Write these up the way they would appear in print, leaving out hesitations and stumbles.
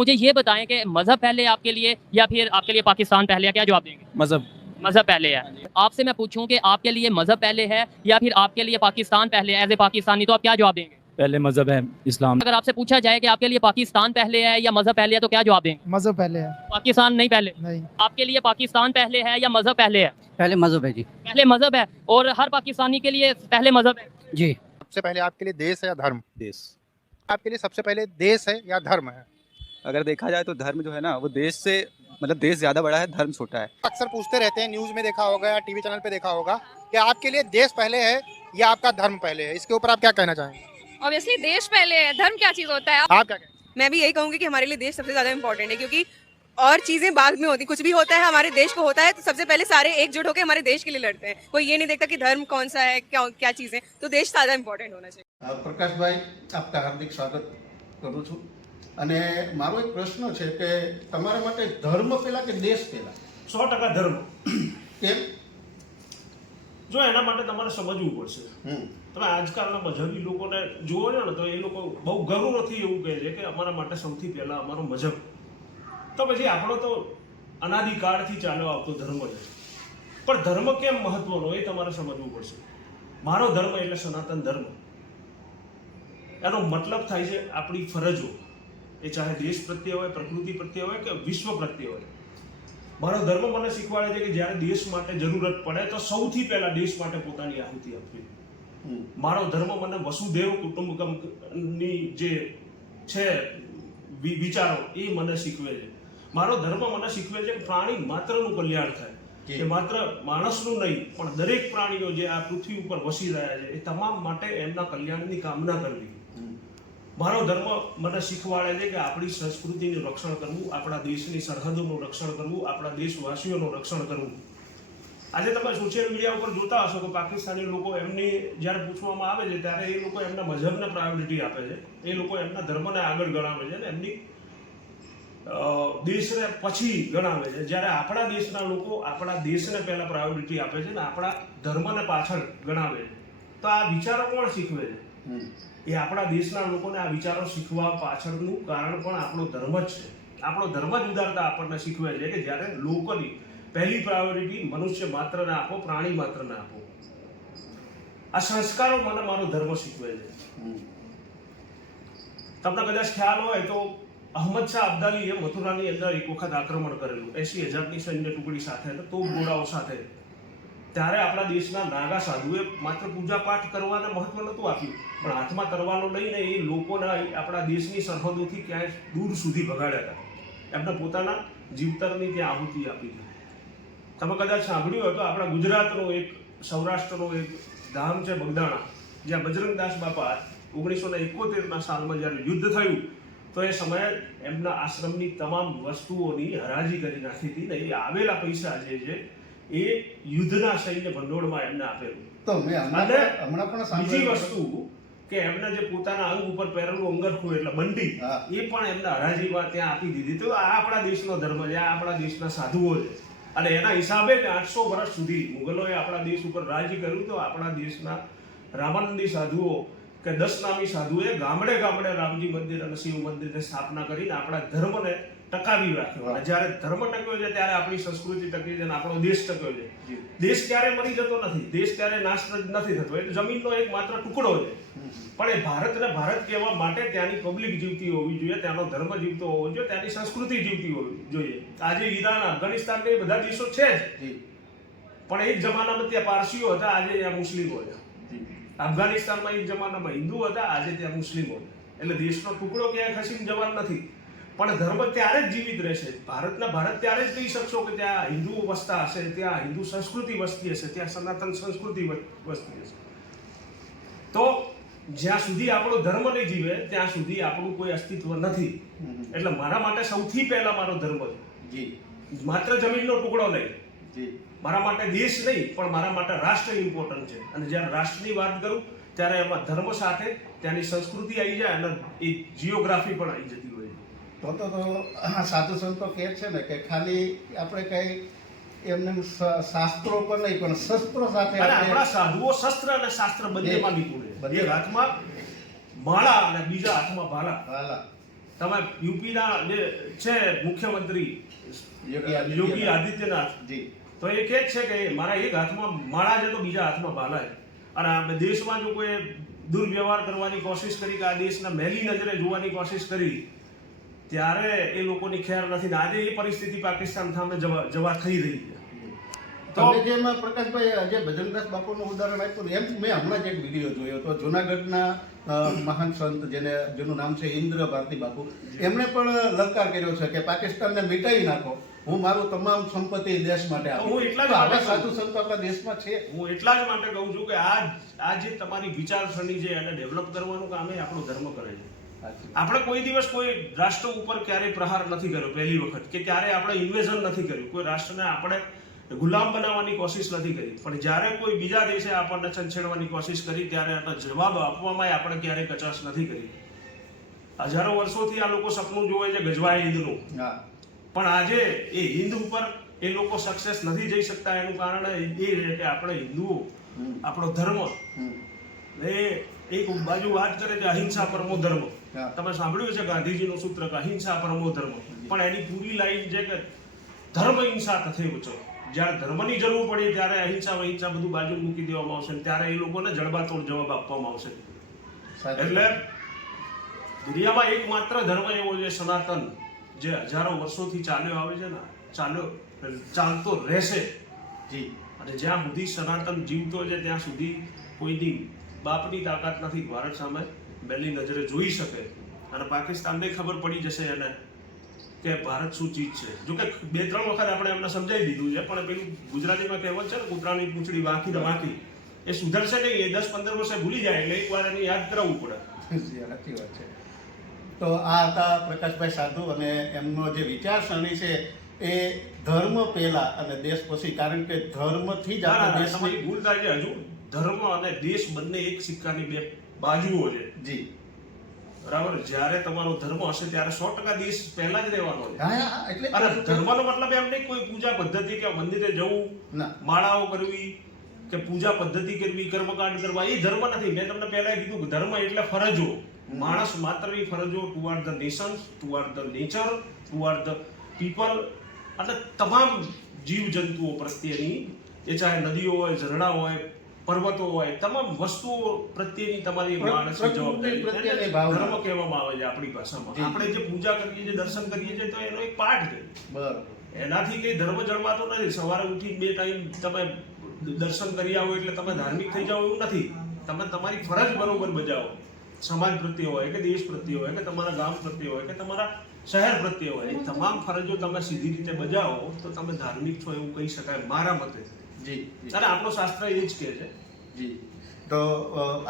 मुझे ये बताएं कि मज़हब पहले है आपके लिए या फिर आपके लिए पाकिस्तान पहले है? क्या जवाब देंगे? मज़हब। मज़हब पहले है। आपसे मैं पूछूं कि आपके लिए मज़हब पहले है या फिर आपके लिए पाकिस्तान पहले है? एज ए पाकिस्तानी तो आप क्या जवाब देंगे? पहले मज़हब है इस्लाम। अगर आपसे पूछा जाए कि आपके लिए पाकिस्तान पहले है या मज़हब पहले है तो क्या जवाब देंगे? मज़हब पहले है। पाकिस्तान नहीं पहले। नहीं, आपके लिए पाकिस्तान पहले है या मज़हब पहले है? पहले मज़हब है जी। पहले मज़हब है और हर पाकिस्तानी के लिए पहले मज़हब है। जी। सबसे पहले आपके लिए देश है या धर्म? देश। आपके लिए सबसे पहले देश है या धर्म है? अगर देखा जाए तो धर्म जो है ना वो देश से मतलब देश ज़्यादा बड़ा है, धर्म छोटा है। अक्सर पूछते रहते हैं, न्यूज़ में देखा होगा या टीवी चैनल पे देखा होगा कि आपके लिए देश पहले है या आपका धर्म पहले है। इसके ऊपर आप क्या कहना चाहेंगे? ऑब्वियसली देश पहले है, धर्म क्या चीज होता है? आप क्या कहेंगे? मैं भी यही कहूंगी कि हमारे लिए देश सबसे ज्यादा इंपॉर्टेंट है, क्योंकि और चीजें बाद में होती, कुछ भी होता है हमारे देश को होता है तो सबसे पहले सारे एकजुट होकर हमारे देश के लिए लड़ते हैं। कोई ये नहीं देखता कि धर्म कौन सा है, क्या चीजें, तो देश ज्यादा इंपॉर्टेंट होना चाहिए। પ્રકાશભાઈ આપકા હાર્દિક સ્વાગત કરું છું અને મારો એક પ્રશ્ન છે કે તમારા માટે ધર્મ પહેલા કે દેશ પહેલા? 100% ધર્મ. કેમ? જો એના માટે તમારે સમજવું પડશે. તમે આજકાલના મજહબી લોકોને જુઓ છો ને તો એ લોકો બહુ ગર્વથી એવું કહે છે કે અમારા માટે સૌથી પહેલા અમારો મજહબ. તો પછી આપણો તો અનાદિકાળથી ચાલ્યો આવતો ધર્મ છે. પણ ધર્મ કેમ મહત્વનો એ તમારે સમજવું પડશે. મારો ધર્મ એટલે સનાતન ધર્મ. એનો મતલબ થાય છે આપણી ફરજો, એ ચાહે દેશ પ્રત્યે હોય, પ્રકૃતિ પ્રત્યે હોય કે વિશ્વ પ્રત્યે હોય. મારો ધર્મ મને શીખવાડે છે કે જ્યારે દેશ માટે જરૂરત પડે તો સૌથી પહેલા દેશ માટે પોતાની આહુતિ આપવી. મારો ધર્મ મને વસુદેવ કુટુંબકમની જે છે વિચારો એ મને શીખવે છે. મારો ધર્મ મને શીખવે છે કે પ્રાણી માત્રનું કલ્યાણ થાય, કે માત્ર માણસનું નહીં પણ દરેક પ્રાણીઓ જે આ પૃથ્વી ઉપર વસી રહ્યા છે એ તમામ માટે એમના કલ્યાણની કામના કરવી. મારો ધર્મ મને શીખવાડે છે કે આપણી સંસ્કૃતિનું રક્ષણ કરવું, આપણા દેશની સરહદોનું રક્ષણ કરવું, આપણા દેશવાસીઓનું રક્ષણ કરવું. આજે તમે સોશિયલ મીડિયા ઉપર જોતા હશો કે પાકિસ્તાની લોકો એમની જ્યારે પૂછવામાં આવે છે ત્યારે એ લોકો એમના મજહબને પ્રાયોરિટી આપે છે, એ લોકો એમના ધર્મને આગળ ગણાવે છે અને એમની દેશને પછી ગણાવે છે. જ્યારે આપણા દેશના લોકો આપણા દેશને પહેલા પ્રાયોરિટી આપે છે ને આપણા ધર્મને પાછળ ગણાવે છે. તો આ વિચારો કોણ શીખવે છે? એ આપણા દેશના લોકોને આ વિચારો શીખવા પાછળનું કારણ પણ આપણો ધર્મ જ છે. આપણો ધર્મ જ ઉદારતા આપણને શીખવે છે કે જ્યારે લોકોની પહેલી પ્રાયોરિટી મનુષ્ય માત્રને આપો, પ્રાણી માત્રને આપો. આ સંસ્કારો મને મારો ધર્મ શીખવે છે. તમને કદાચ ખ્યાલ હોય તો અહમદ શાહ અબ્દાલીએ મથુરાની અંદર એક વખત આક્રમણ કરેલું 80,000ની સૈન્ય ટુકડી સાથે, તોપ ગોળાઓ સાથે. ત્યારે આપણા દેશના નાગા સાધુએ માત્ર પૂજા પાઠ કરવાને મહત્વ નહોતું આપ્યું, પણ હાથમાં તરવાનો લઈને એ લોકોને આપણા દેશની સરહદોથી ક્યાંય દૂર સુધી ભગાડ્યા હતા. એમને પોતાના જીવતરની ત્યાં આહુતિ આપી હતી. તમે કદાચ સાંભળ્યું હોય તો આપણા ગુજરાતનો એક, સૌરાષ્ટ્રનો એક ધામ છે બગદાણા, જ્યાં બજરંગદાસ બાપા 1971ના સાલમાં જ્યારે યુદ્ધ થયું તો એ સમયે એમના આશ્રમની તમામ વસ્તુઓની હરાજી કરી નાખી હતી ને એ આવેલા પૈસા જે છે એ યુદ્ધના સૈન્ય ભંડોળમાં એમને આપેલું. તો મેં હમણાં પણ બીજી વસ્તુ કે એમને જે પોતાના અંગ ઉપર પહેરેલું અંગરખું એટલે બંડી, એ પણ એમના હરાજીમાં ત્યાં આપી દીધી. તો આ આપણા દેશનો ધર્મ છે, આ આપણા દેશના સાધુઓ છે. અને એના હિસાબે 800 વર્ષ સુધી મુગલોએ આપણા દેશ ઉપર રાજ્ય કર્યું. તો આપણા દેશના રામાનંદી સાધુઓ કે 10 નામી સાધુએ ગામડે ગામડે રામજી મંદિર અને શિવ મંદિરની સ્થાપના કરીને આપણા ધર્મને ટકાવી રાખ્યો. અને જ્યારે ધર્મ ટક્યો છે ત્યારે આપણી સંસ્કૃતિ ટકી છે અને આપણો દેશ ટક્યો છે. દેશ ક્યારે મરી જતો નથી, દેશ ક્યારે નાશ નથી થતો. એ જમીનનો એક માત્ર ટુકડો છે. પણ એ ભારતને ભારત કહેવા માટે ત્યાંની પબ્લિક જીવતી હોવી જોઈએ, ત્યાંનો ધર્મ જીવતો હોવો જોઈએ, ત્યાંની સંસ્કૃતિ જીવતી હોવી જોઈએ. આજે ઈરાન, અફઘાનિસ્તાન એ બધા દેશો છે જ, પણ એક જમાનામાં ત્યાં પારસીઓ હતા, આજે ત્યાં મુસ્લિમો છે. અફઘાનિસ્તાનમાં એક જમાનામાં હિન્દુ હતા, આજે ત્યાં મુસ્લિમો છે. એટલે દેશનો ટુકડો ક્યાંય ખસીને જવાનો નથી. પણ ધર્મ ત્યારે જ જીવિત રહેશે. ભારતના ભારત ત્યારે જ કહી શકશો કે ત્યાં હિન્દુઓ વસતા હશે, ત્યાં હિન્દુ સંસ્કૃતિ વસતી હશે, ત્યાં સનાતન સંસ્કૃતિ વસતી હશે. તો જ્યાં સુધી આપણો ધર્મ નહીં જીવે ત્યાં સુધી આપણું કોઈ અસ્તિત્વ નથી. એટલે મારા માટે સૌથી પહેલા મારો ધર્મ છે. માત્ર જમીનનો ટુકડો નહીં, મારા માટે દેશ નહીં પણ મારા માટે રાષ્ટ્ર ઇમ્પોર્ટન્ટ છે. અને જ્યારે રાષ્ટ્રની વાત કરું ત્યારે એમાં ધર્મ સાથે ત્યાંની સંસ્કૃતિ આવી જાય અને એ જીઓગ્રાફી પણ આવી જતી હોય. તો સાધુ સંતો કહે છે ને કે ખાલી આપણે કઈ એમને શાસ્ત્રો પર નહીં પણ શસ્ત્રો સાથે આપણા સાધુઓ શસ્ત્ર અને શાસ્ત્ર બંનેમાં નિપુણ છે. એક હાથમાં માળા અને બીજા હાથમાં ભાલા. તમે યુપીના જે છે મુખ્યમંત્રી યોગી આદિત્યનાથ જી તો એ કહે જ છે કે મારા એક હાથમાં માળા છે તો બીજા હાથમાં ભાલા છે. અને આ દેશમાં જો કોઈ દુર્વ્યવહાર કરવાની કોશિશ કરી કે આ દેશના મેલી નજરે જોવાની કોશિશ કરી ત્યારે એ લોકોની ખેર નથી. આજે એ પરિસ્થિતિ પાકિસ્તાન સામે જવા થઈ રહી છે. તો તમે જેમ પ્રકાશભાઈ જે ભજનદાસ બાપુનું ઉદાહરણ આપ્યું એમ મેં હમણાં જ એક વિડીયો જોયો હતો જુનાગઢના મહાન સંત જેનું નામ છે ઇન્દ્ર ભારતી બાપુ, એમણે પણ લલકાર કર્યો છે કે પાકિસ્તાનને મિટાવી નાખો, હું મારું તમામ સંપત્તિ દેશ માટે આપું. હું એટલા જ આવા માટે સાધુ સંતો આપણા દેશમાં છે. હું એટલા જ માટે કહું છું કે આ જે તમારી વિચારસરણી છે એને ડેવલપ કરવાનું કામ એ આપણો ધર્મ કરે છે. આપણે કોઈ દિવસ કોઈ રાષ્ટ્ર ઉપર ક્યારેય પ્રહાર નથી કર્યો પહેલી વખત, કે ક્યારે આપણે ઇન્વેઝન નથી કર્યું, કોઈ રાષ્ટ્રને આપણે ગુલામ બનાવવાની કોશિશ નથી કરી. પણ જ્યારે કોઈ બીજા દેશે આપણને છંછેડવાની કોશિશ કરી ત્યારે એનો જવાબ આપવામાં આપણે ક્યારેય કચાશ નથી કરી. હજારો વર્ષોથી આ લોકો સપનું જોવે છે ગજવાય હિન્દનું, પણ આજે એ હિન્દ ઉપર એ લોકો સક્સેસ નથી જઈ શકતા. એનું કારણ એ છે કે આપણે હિન્દુઓ આપણો ધર્મ એ એક બાજુ વાત કરે છે અહિંસા પરમો ધર્મ. તમે સાંભળ્યું છે ગાંધીજીનું સૂત્ર કે અહિંસા પરમો ધર્મ, પણ એની પૂરી લાઈન છે કે ધર્મ હિંસા તથૈવ ચ. જ્યારે ધર્મની જરૂર પડી ત્યારે અહિંસા બધું બાજુ મૂકી દેવામાં આવશે, ત્યારે એ લોકોને જડબાતોડ જવાબ આપવામાં આવશે. એટલે દુનિયામાં એકમાત્ર ધર્મ એવો છે સનાતન, જે હજારો વર્ષોથી ચાલ્યો આવે છે ને ચાલતો રહેશે. જી. અને જ્યાં સુધી સનાતન જીવતો છે ત્યાં સુધી કોઈની બાપની તાકાત નથી ભારત સામે મેલી નજરે જોઈ શકે. અને પાકિસ્તાનને ખબર પડી જશે એને કે ભારત શું ચીજ છે. જો કે 2-3 વખત આપણે એમને સમજાવી દીધું છે, પણ પેલું ગુજરાતીમાં કહેવત છે ને કૂતરાની પૂંછડી વાંકી ને વાંકી, એ સુધરશે નહીં. એ 10-15 વર્ષે ભૂલી જાય એટલે એકવાર એને યાદ કરાવવું પડે. સાચી વાત છે. તો આ હતા પ્રકાશભાઈ સાધુ અને એમનો જે વિચારસરણી છે એ ધર્મ પહેલા અને દેશ પછી, કારણ કે ધર્મથી જ આપણા દેશની તમારી ભૂલ થાય છે. હજુ ધર્મ અને દેશ બંને એક સિક્કાની બે બાજુઓ છે. જી બરાબર. જ્યારે તમારો ધર્મ હશે ત્યારે 100% દેશ પહેલા જ રહેવાનો છે. એટલે અને ધર્મનો મતલબ એમ નહીં કોઈ પૂજા પદ્ધતિ કે મંદિરે જવું, માળાઓ કરવી કે પૂજા પદ્ધતિ કરવી, કર્મકાંડ કરવા, એ ધર્મ નથી. મેં તમને પહેલા કીધું કે ધર્મ એટલે ફરજો. માણસ માત્રની ફરજો toward the Nations, toward the nature, toward the people, અને તમામ જીવ જંતુઓ પ્રત્યેની, એ ચાહે નદીઓ હોય, ઝરણા હોય, પર્વતો હોય, તમામ વસ્તુઓ પ્રત્યેની તમારી માણસની જવાબદારી ધર્મ કહેવામાં આવે છે આપણી ભાષામાં. આપણે જે પૂજા કરીએ છીએ, દર્શન કરીએ છીએ, તો એનો એક પાઠ છે. બરાબર. એનાથી કઈ ધર્મ જળવાતો નથી. સવારે ઉઠી 2 ટાઈમ તમે દર્શન કરી આવો એટલે તમે ધાર્મિક થઈ જાઓ એવું નથી. તમે તમારી ફરજ બરોબર બજાવો, સમાજ પ્રત્યે હોય કે દેશ પ્રત્યે હોય કે તમારા ગામ પ્રત્યે હોય કે તમારા શહેર પ્રત્યે હોય, એ તમામ ફરજો તમે સીધી રીતે બજાવો તો તમે ધાર્મિક છો એવું કહી શકાય મારા મતે. જી. અને આપણો શાસ્ત્ર એ જ કહે છે. જી. તો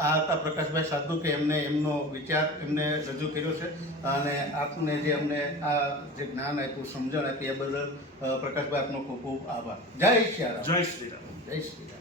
આ હતા પ્રકાશભાઈ સાધુ કે એમનો વિચાર એમને રજૂ કર્યો છે અને આપને જે અમને આ જે જ્ઞાન આપ્યું, સમજણ આપી, એ બદલ પ્રકાશભાઈ આપનો ખૂબ ખૂબ આભાર. જય શ્રી રામ. જય શ્રી રામ. જય શ્રી રામ.